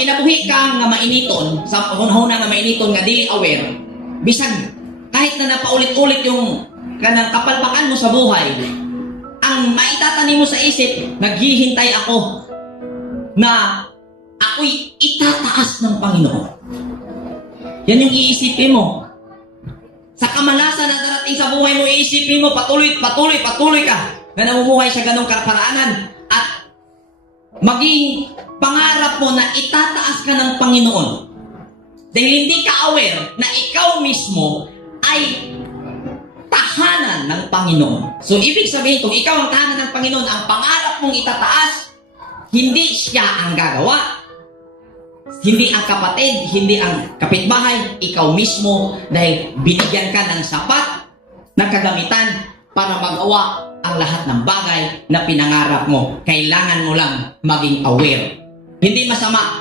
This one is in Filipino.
kinabuhi ka nga mainiton, sa hunahuna nga mainiton nga dili aware, bisag kahit na napaulit-ulit yung kanang kapalpakan mo sa buhay, ang maitatanim mo sa isip, naghihintay ako na ako'y itataas ng Panginoon. Yan yung iisipin mo. Sa kamalasan na darating sa buhay mo, iisipin mo, patuloy ka na namumuhay sa ganong karaanan at maging pangarap mo na itataas ka ng Panginoon. Dahil hindi ka aware na ikaw mismo ay tahanan ng Panginoon. So, ibig sabihin, kung ikaw ang tahanan ng Panginoon, ang pangarap mong itataas, hindi siya ang gagawa. Hindi ang kapatid, hindi ang kapitbahay, ikaw mismo, dahil binigyan ka ng sapat na kagamitan para magawa ang lahat ng bagay na pinangarap mo. Kailangan mo lang maging aware. Hindi masama